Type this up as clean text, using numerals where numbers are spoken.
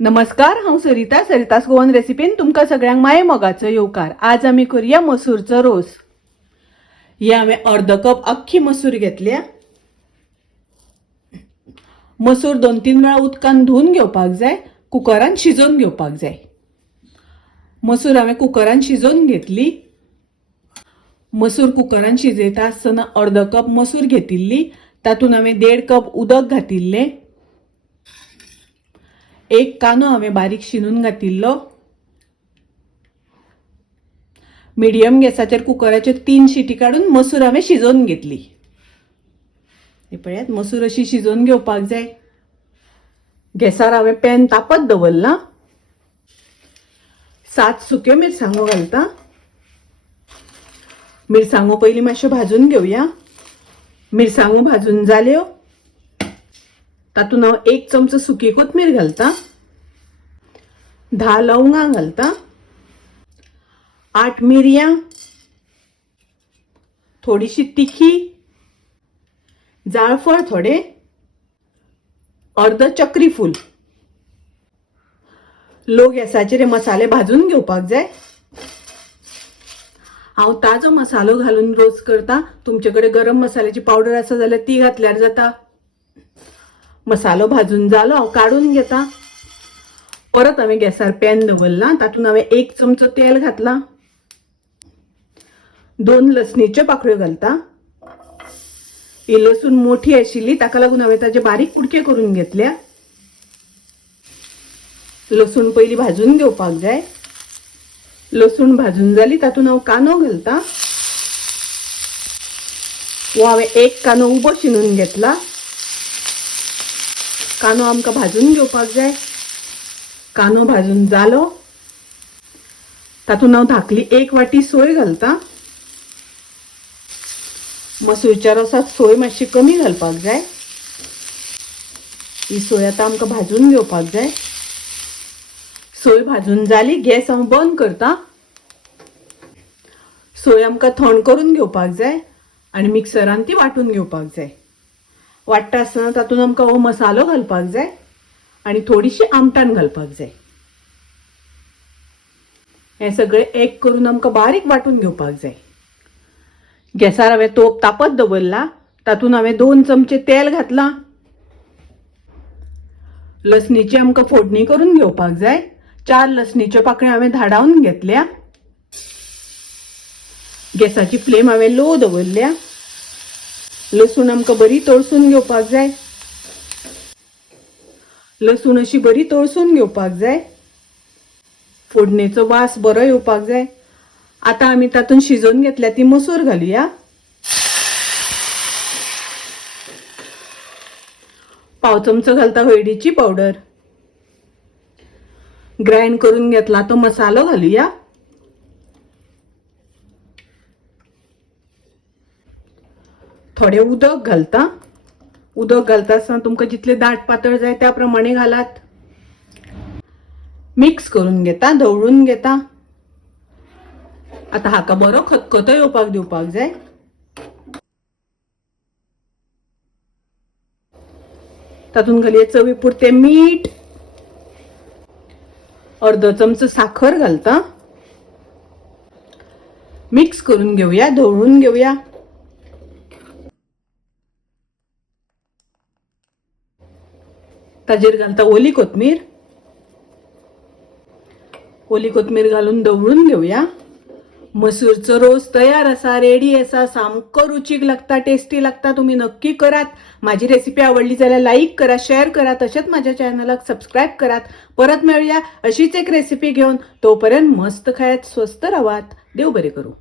नमस्कार, हांव सरितास गोवन रेसिपीन तुमकां सगळ्यांक माये मोगाचो येवकार। आज आमी करूया मसूरचो रोस। हे हांवें अर्द कप अख्खी मसूर घेतल्या। मसूर 2-3 वेळा उदकान धुवन घेवपाक जाय, कुकरान शिजोवन घेवपाक जाय। मसूर हांवें कुकरान शिजोवन घेतली। मसूर कुकरान शिजयता आसतना अर्द कप मसूर घेतिल्ली, तातूंत हांवें 1.5 कप उदक घातिल्लें। एक कानो हांवें बारीक शिनून घातिल्लो। मिडियम गॅसाचेर कुकराचेर 3 शिटी काडून मसूर हांवें शिजोवन घेतली। हे पळयात, मसूर अशी शिजोवन घेवपाक जाय। गॅसार हांवें पॅन तापत दवरला। 7 सुक्यो मिरसांगो घालता। मिरसांगो पयलीं मातश्यो भाजून घेवया। मिरसांगो भाजून जाल्यो, तातूंत हांव 1 चमचो सुकी कोथमीर घालता। 10 लवंगां घालता। 8 मिरयां, थोडीशी तिखी, जाळफळ थोडे, अर्द चक्री फूल। लो गॅसाचेर हे मसाले भाजून घेवपाक जाय। हांव ताजो मसालो घालून रोस करता। तुमचेकडे गरम मसाल्याची पावडर आसा जाल्यार ती घातल्यार जाता। मसालो भाजून जालो, हांव काढून घेता। परत हांवें गॅसार पॅन दवरला, तातूंत हांवें 1 चमचो तेल घातला। 2 लसणीच्यो पाकळ्यो घालता। ही लसूण मोठी आशिल्ली, ताका लागून हांवें ताचे बारीक कुडके करून घेतल्या। लसूण पयलीं भाजून घेवपाक जाय। लसूण भाजून जाली, तातूंत हांव कानो घालता। हो हांवें 1 कानो उबो शिनून घेतला। कानो आमकां भाजून घेवपाक जाय। कानो भाजून जालो, तातूंत हांव धाकली 1 वाटी सोय घालता। मसूरच्या रोसाक सोय मातशी कमी घालपाक जाय। ही सोय आतां आमकां भाजून घेवपाक जाय। सोय भाजून जाली, गॅस हांव बंद करता। सोय आमकां थंड करून घेवपाक जाय आनी मिक्सरान ती वांटून घेवपाक जाय। वाट्टा आसतना तातूंत आमकां हो मसालो घालपाक जाय आनी थोडीशी आमटाण घालपाक जाय। हे सगळें एक करून आमकां बारीक वांटून घेवपाक जाय। गॅसार हांवें तोप तापत दवरला, तातूंत हांवें 2 चमचे तेल घातला। लसणीची आमकां फोडणी करून घेवपाक जाय। 4 लसणीच्यो पाकळ्यो हांवें धाडावन घेतल्या। गॅसाची फ्लेम हांवें लो दवरल्या। लसूण आमकां बरी तळसून घेवपाक जाय। लसूण अशी बरी तळसून घेवपाक जाय। फोडणेचो वास बरो येवपाक जाय। आता आमी तातूंत शिजोवन घेतल्या ती मसूर घालुया। पाव चमचो घालता हळदीची पावडर। ग्राइंड करून घेतला तो मसालो घालुया। थोडे उदक घालता। उदक घालता आसतना तुमकां जितले दाट पातळ जाय त्या प्रमाणे घालात। मिक्स करून घेता, ढवळून घेता। आता हाका बरो खतखतो येवपाक दिवपाक जाय। तातूंत घालुया चवी पुरते मीठ, अर्द चमचो साखर घालता। मिक्स करून घेवया, ढवळून घेवया। ताजेर घालता ओली कोथमीर। ओली कोथमीर घालून ढवळून घेवया। मसूरचो रोस तयार आसा, रेडी आसा। सामको रुचीक लागता, टेस्टी लागता। तुम्ही नक्की करात। माझी रेसिपी आवडली जाल्यार लाईक करा, शेअर करा। तशेंच माझ्या चॅनलाक सबस्क्राईब करात। परत मेळूया अशीच एक रेसिपी घेऊन। तोपर्यंत मस्त खायत, स्वस्त राहात। देव बरे करू।